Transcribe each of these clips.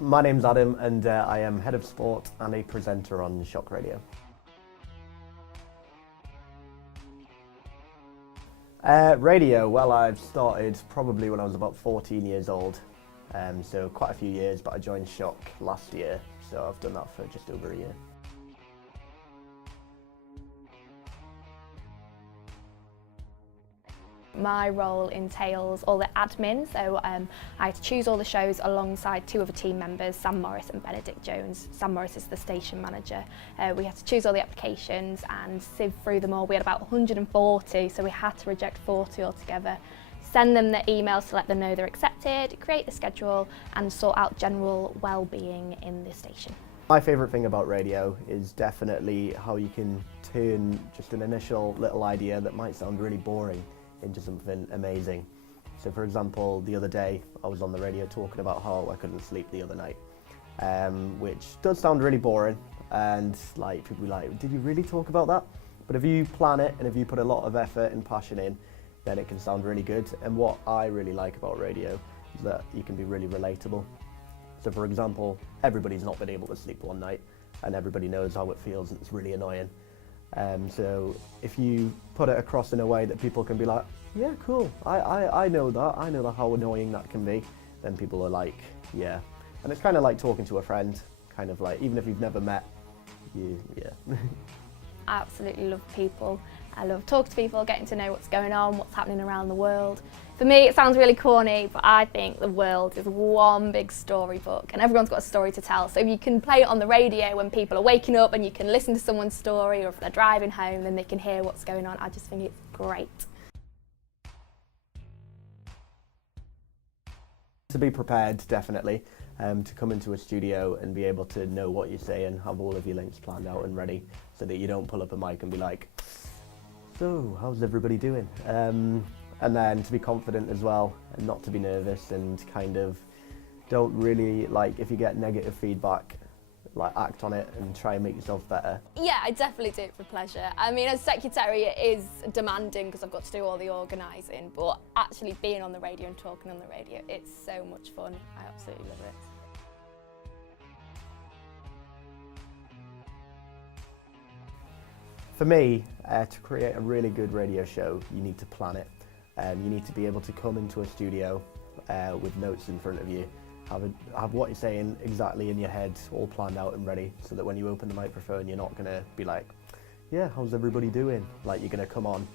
My name's Adam and I am Head of Sport and a presenter on Shock Radio. Radio, well, I've started probably when I was about 14 years old, so quite a few years, but I joined Shock last year, so I've done that for just over a year. My role entails all the admin, so I had to choose all the shows alongside two other team members, Sam Morris and Benedict Jones. Sam Morris is the station manager. We had to choose all the applications and sieve through them all. We had about 140, so we had to reject 40 altogether. Send them the emails to let them know they're accepted, create the schedule and sort out general well-being in the station. My favourite thing about radio is definitely how you can turn just an initial little idea that might sound really boring into something amazing. So for example, the other day I was on the radio talking about how I couldn't sleep the other night, which does sound really boring, and like people be like, did you really talk about that? But if you plan it and if you put a lot of effort and passion in, then it can sound really good. And what I really like about radio is that you can be really relatable. So for example, everybody's not been able to sleep one night and everybody knows how it feels and it's really annoying. So if you put it across in a way that people can be like, yeah, cool, I know that, I know how annoying that can be, then people are like, yeah. And it's kind of like talking to a friend, kind of like, even if you've never met, yeah. I absolutely love people. I love talking to people, getting to know what's going on, what's happening around the world. For me, it sounds really corny, but I think the world is one big storybook and everyone's got a story to tell. So if you can play it on the radio when people are waking up and you can listen to someone's story, or if they're driving home, then they can hear what's going on. I just think it's great. To be prepared, definitely, to come into a studio and be able to know what you're saying, have all of your links planned out and ready, so that you don't pull up a mic and be like, so, how's everybody doing? And then to be confident as well, and not to be nervous, and kind of don't really, like, if you get negative feedback, like, act on it and try and make yourself better. Yeah, I definitely do it for pleasure. I mean, as secretary, it is demanding because I've got to do all the organising, but actually being on the radio and talking on the radio, it's so much fun. I absolutely love it. For me, to create a really good radio show, you need to plan it. You need to be able to come into a studio with notes in front of you, have what you're saying exactly in your head, all planned out and ready, so that when you open the microphone, you're not going to be like, yeah, how's everybody doing? Like, you're going to come on,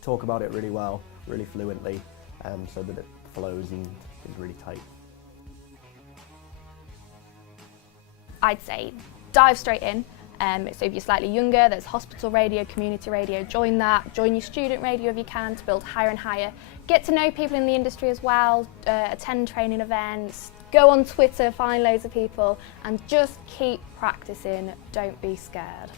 talk about it really well, really fluently, so that it flows and is really tight. I'd say dive straight in. So if you're slightly younger, there's hospital radio, community radio, join that. Join your student radio if you can to build higher and higher. Get to know people in the industry as well, attend training events, go on Twitter, find loads of people and just keep practicing, don't be scared.